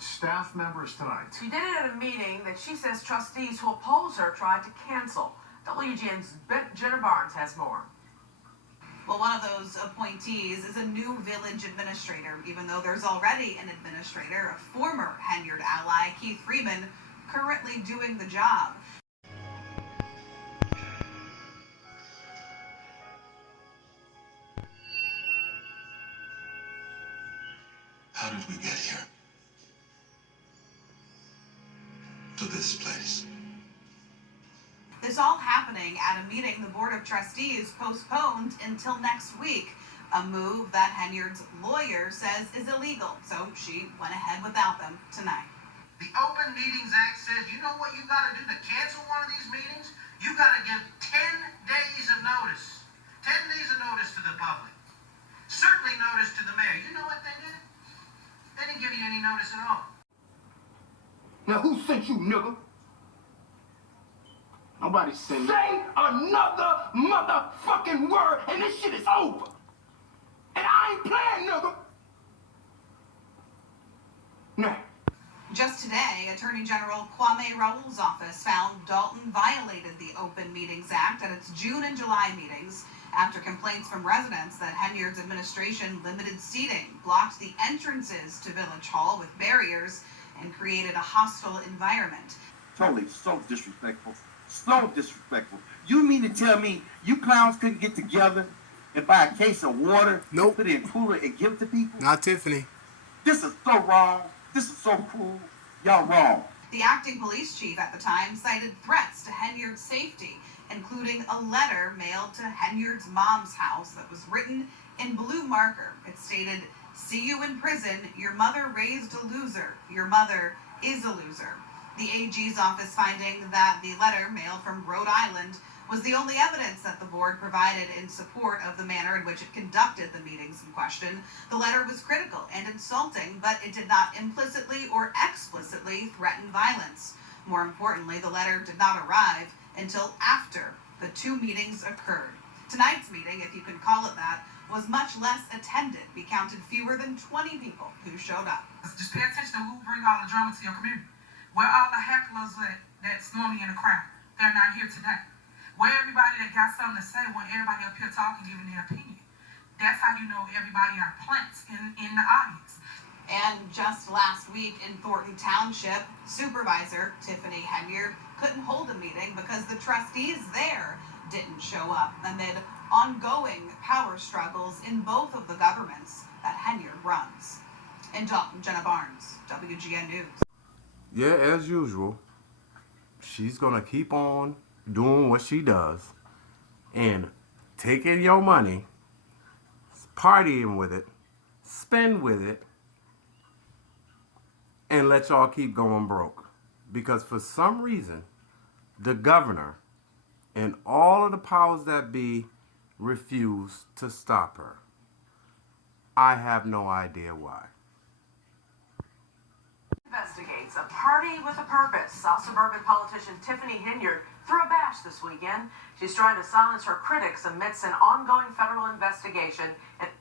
staff members tonight. She did it at a meeting that she says trustees who oppose her tried to cancel. WGN's Jenna Barnes has more. Well, one of those appointees is a new village administrator, even though there's already an administrator, a former Henyard ally, Keith Freeman, currently doing the job. How did we get here? To this place. This all happening at a meeting the Board of Trustees postponed until next week, a move that Henyard's lawyer says is illegal, so she went ahead without them tonight. The Open Meetings Act says, you know what you got to do to cancel one of these meetings? You got to give 10 days of notice. 10 days of notice to the public. Certainly notice to the mayor. You know what they did? They didn't give you any notice at all. Now who sent you, nigga? Nobody sent me. Say another motherfucking word and this shit is over. And I ain't playing, nigga. Now. Just today, Attorney General Kwame Raoul's office found Dalton violated the Open Meetings Act at its June and July meetings after complaints from residents that Henyard's administration limited seating, blocked the entrances to Village Hall with barriers, and created a hostile environment. Totally so disrespectful. So disrespectful. You mean to tell me you clowns couldn't get together and buy a case of water, nope, put it in a cooler and give it to people? Not Tiffany. This is so wrong. This is so cruel. Y'all wrong. The acting police chief at the time cited threats to Henyard's safety, including a letter mailed to Henyard's mom's house that was written in blue marker. It stated, "See you in prison. Your mother raised a loser. Your mother is a loser." The AG's office finding that the letter mailed from Rhode Island was the only evidence that the board provided in support of the manner in which it conducted the meetings in question. The letter was critical and insulting, but it did not implicitly or explicitly threaten violence. More importantly, the letter did not arrive until after the two meetings occurred. Tonight's meeting, if you can call it that, was much less attended. We counted fewer than 20 people who showed up. Just pay attention to who bring all the drama to your community. Where all the hecklers that's normally in the crowd, they're not here today. Where everybody that got something to say, when everybody up here talking, giving their opinion. That's how you know everybody are plants in the audience. And just last week in Thornton Township, Supervisor Tiffany Henyard couldn't hold a meeting because the trustees there didn't show up amid ongoing power struggles in both of the governments that Henyard runs. In Dalton, Jenna Barnes, WGN News. Yeah, as usual, she's gonna keep on doing what she does and taking your money, partying with it, spend with it, and let y'all keep going broke. Because for some reason, the governor and all of the powers that be refuse to stop her. I have no idea why. Investigates a party with a purpose. South suburban politician Tiffany Henyard threw a bash this weekend. She's trying to silence her critics amidst an ongoing federal investigation into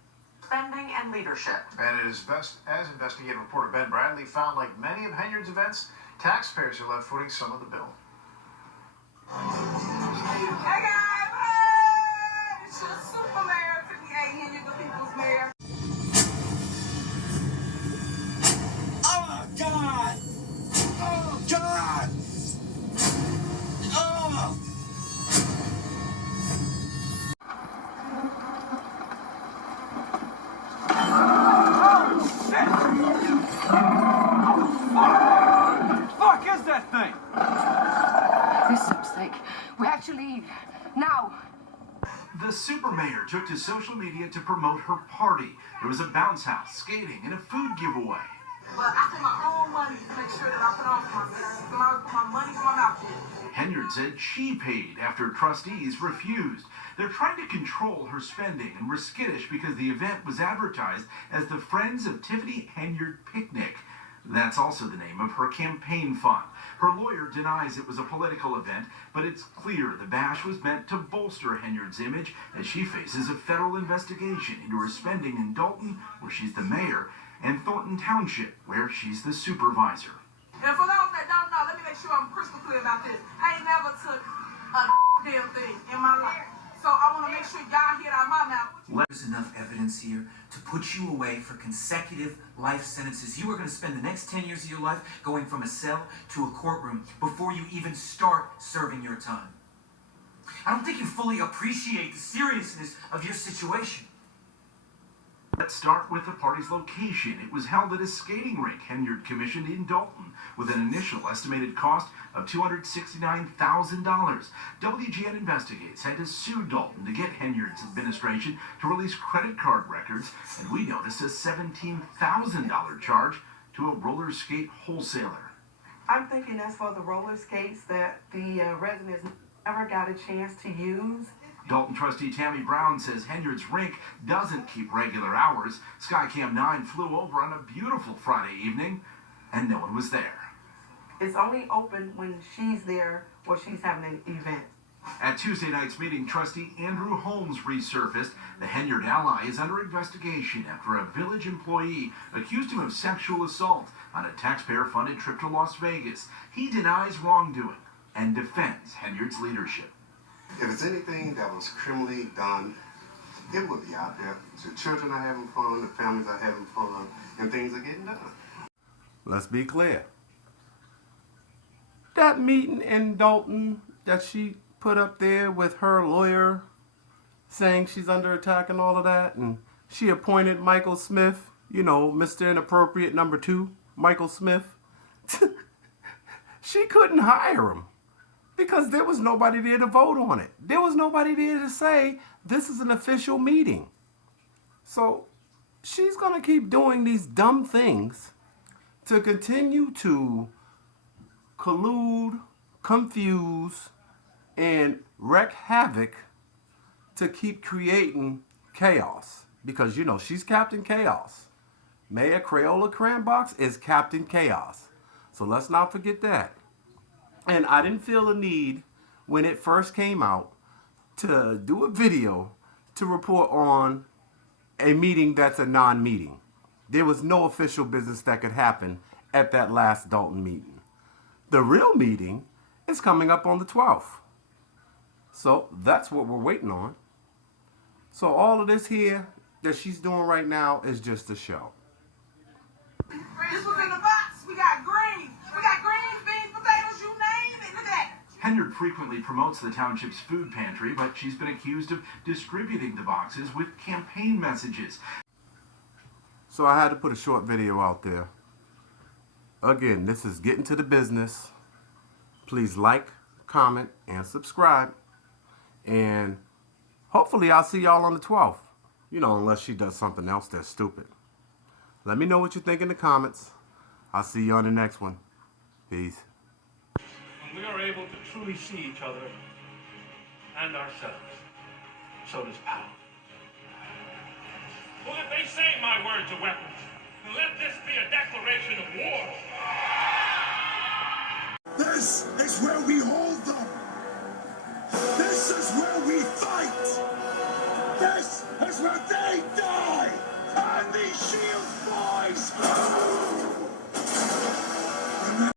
spending and leadership. And it is best, as investigative reporter Ben Bradley found, like many of Henyard's events, taxpayers are left footing some of the bill. Hey guys, hey! It's your super mayor, Tiffany Henyard, the people's mayor. Oh, God! Oh, God! Oh! Fuck is that thing? For God's sake, we have to leave. Now. The super mayor took to social media to promote her party. There was a bounce house, skating, and a food giveaway. But I spend my own money to make sure that I put on for myself. So I put my money where my mouth is. Henyard said she paid after trustees refused. They're trying to control her spending and were skittish because the event was advertised as the Friends of Tiffany Henyard Picnic. That's also the name of her campaign fund. Her lawyer denies it was a political event, but it's clear the bash was meant to bolster Henyard's image as she faces a federal investigation into her spending in Dalton, where she's the mayor, and Thornton Township, where she's the supervisor. And for those that don't know, let me make sure I'm crystal clear about this. I ain't never took a damn thing in my life. So I want to make sure y'all hear it out of my mouth. There's enough evidence here to put you away for consecutive life sentences. You are going to spend the next 10 years of your life going from a cell to a courtroom before you even start serving your time. I don't think you fully appreciate the seriousness of your situation. Let's start with the party's location. It was held at a skating rink Henyard commissioned in Dalton with an initial estimated cost of $269,000. WGN Investigates had to sue Dalton to get Henyard's administration to release credit card records, and we noticed a $17,000 charge to a roller skate wholesaler. I'm thinking that's for the roller skates that the residents never got a chance to use. Dalton trustee Tammy Brown says Henyard's rink doesn't keep regular hours. Skycam 9 flew over on a beautiful Friday evening, and no one was there. It's only open when she's there or she's having an event. At Tuesday night's meeting, trustee Andrew Holmes resurfaced. The Henyard ally is under investigation after a village employee accused him of sexual assault on a taxpayer-funded trip to Las Vegas. He denies wrongdoing and defends Henyard's leadership. If it's anything that was criminally done, it would be out there. The children are having fun, the families are having fun, and things are getting done. Let's be clear. That meeting in Dalton that she put up there with her lawyer saying she's under attack and all of that, and she appointed Michael Smith, you know, Mr. Inappropriate #2, Michael Smith. She couldn't hire him because there was nobody there to vote on it. There was nobody there to say this is an official meeting. So she's going to keep doing these dumb things to continue to collude, confuse, and wreak havoc to keep creating chaos. Because, you know, she's Captain Chaos. Mayor Crayola Cranbox is Captain Chaos. So let's not forget that. And I didn't feel the need when it first came out to do a video to report on a meeting that's a non-meeting. There was no official business that could happen at that last Dalton meeting. The real meeting is coming up on the 12th. So that's what we're waiting on. So all of this here that she's doing right now is just a show. This was in the box. We got greens. We got greens, beans, potatoes, you name it. Look at that. Henyard frequently promotes the township's food pantry, but she's been accused of distributing the boxes with campaign messages. So I had to put a short video out there. Again, this is getting to the business. Please like, comment, and subscribe. And hopefully I'll see y'all on the 12th. You know, unless she does something else that's stupid. Let me know what you think in the comments. I'll see you on the next one. Peace. When we are able to truly see each other and ourselves, so does power. Well, if they say my words are weapons, then let this be a declaration of war. This is where we hold them.